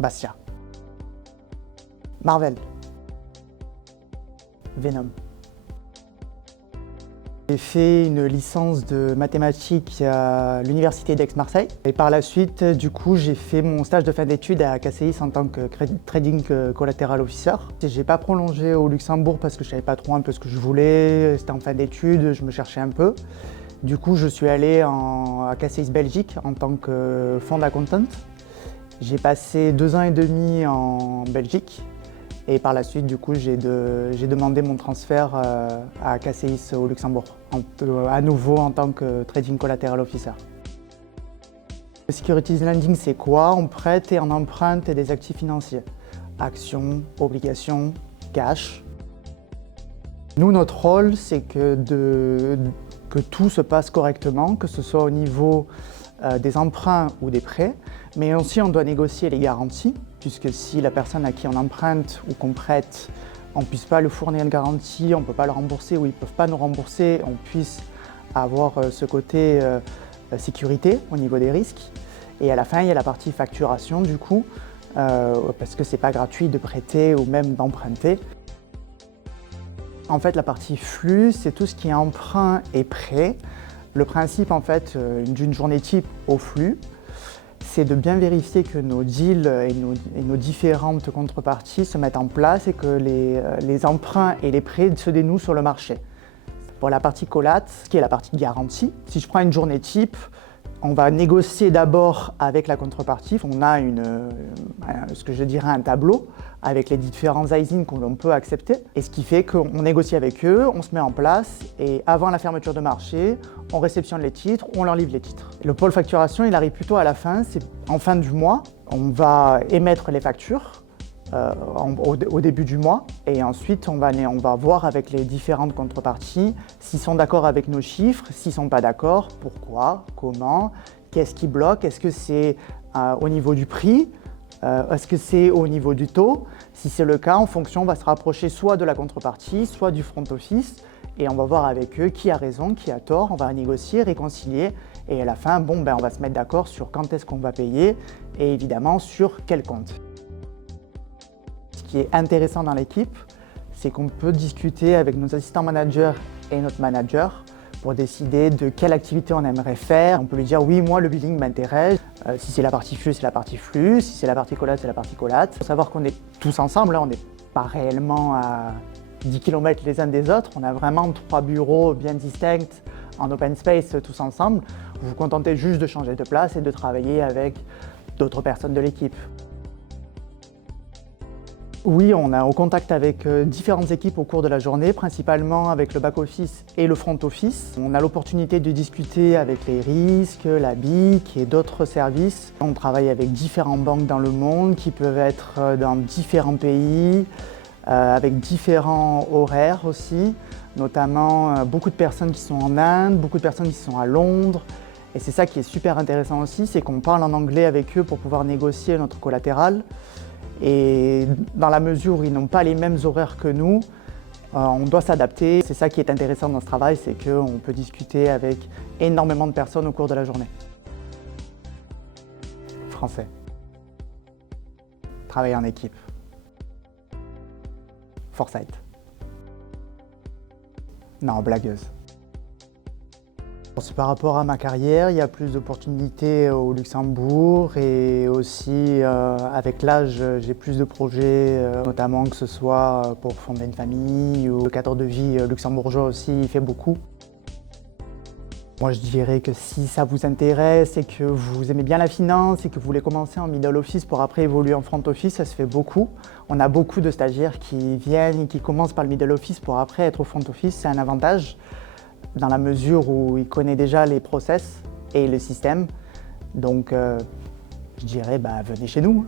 Bastia. Marvel. Venom. J'ai fait une licence de mathématiques à l'université d'Aix-Marseille. Et par la suite, du coup, j'ai fait mon stage de fin d'études à KCIS en tant que Trading Collateral Officer. J'ai pas prolongé au Luxembourg parce que je savais pas trop un peu ce que je voulais. C'était en fin d'études, je me cherchais un peu. Du coup, je suis allé à KCIS Belgique en tant que fund accountant. J'ai passé 2 ans et demi en Belgique. Et par la suite, du coup, j'ai demandé mon transfert à KCIS au Luxembourg, à nouveau en tant que Trading Collateral Officer. Le Securities Lending, c'est quoi? On prête et on emprunte des actifs financiers. Actions, obligations, cash. Nous, notre rôle, c'est que tout se passe correctement, que ce soit au niveau des emprunts ou des prêts, mais aussi on doit négocier les garanties, puisque si la personne à qui on emprunte ou qu'on prête, on ne puisse pas lui fournir une garantie, on ne peut pas le rembourser ou ils ne peuvent pas nous rembourser, on puisse avoir ce côté sécurité au niveau des risques. Et à la fin, il y a la partie facturation du coup, parce que ce n'est pas gratuit de prêter ou même d'emprunter. En fait, la partie flux, c'est tout ce qui est emprunt et prêt. Le principe en fait d'une journée type au flux, c'est de bien vérifier que nos deals et nos différentes contreparties se mettent en place et que les emprunts et les prêts se dénouent sur le marché. Pour la partie collat, qui est la partie garantie, si je prends une journée type, on va négocier d'abord avec la contrepartie. On a ce que je dirais un tableau avec les différents ISIN qu'on peut accepter. Et ce qui fait qu'on négocie avec eux, on se met en place et avant la fermeture de marché, on réceptionne les titres, on leur livre les titres. Le pôle facturation, il arrive plutôt à la fin, c'est en fin du mois. On va émettre les factures au début du mois et ensuite on va voir avec les différentes contreparties s'ils sont d'accord avec nos chiffres, s'ils ne sont pas d'accord, pourquoi, comment, qu'est-ce qui bloque, est-ce que c'est au niveau du prix, est-ce que c'est au niveau du taux. Si c'est le cas, en fonction, on va se rapprocher soit de la contrepartie, soit du front office et on va voir avec eux qui a raison, qui a tort, on va négocier, réconcilier et à la fin, on va se mettre d'accord sur quand est-ce qu'on va payer et évidemment sur quel compte. Ce qui est intéressant dans l'équipe, c'est qu'on peut discuter avec nos assistants managers et notre manager pour décider de quelle activité on aimerait faire. On peut lui dire oui, moi le billing m'intéresse. Si c'est la partie flux, c'est la partie flux. Si c'est la partie collat, c'est la partie collat. Il faut savoir qu'on est tous ensemble, là on n'est pas réellement à 10 km les uns des autres. On a vraiment 3 bureaux bien distincts en open space tous ensemble. Vous vous contentez juste de changer de place et de travailler avec d'autres personnes de l'équipe. Oui, on est au contact avec différentes équipes au cours de la journée, principalement avec le back-office et le front-office. On a l'opportunité de discuter avec les risques, la BIC et d'autres services. On travaille avec différentes banques dans le monde qui peuvent être dans différents pays, avec différents horaires aussi, notamment beaucoup de personnes qui sont en Inde, beaucoup de personnes qui sont à Londres. Et c'est ça qui est super intéressant aussi, c'est qu'on parle en anglais avec eux pour pouvoir négocier notre collatéral. Et dans la mesure où ils n'ont pas les mêmes horaires que nous, on doit s'adapter. C'est ça qui est intéressant dans ce travail, c'est qu'on peut discuter avec énormément de personnes au cours de la journée. Français. Travailler en équipe. Foresight. Non, blagueuse. Par rapport à ma carrière, il y a plus d'opportunités au Luxembourg et aussi avec l'âge, j'ai plus de projets, notamment que ce soit pour fonder une famille ou le cadre de vie luxembourgeois aussi, il fait beaucoup. Moi je dirais que si ça vous intéresse et que vous aimez bien la finance et que vous voulez commencer en middle office pour après évoluer en front office, ça se fait beaucoup. On a beaucoup de stagiaires qui viennent et qui commencent par le middle office pour après être au front office, c'est un avantage, dans la mesure où il connaît déjà les process et le système. Donc je dirais, venez chez nous.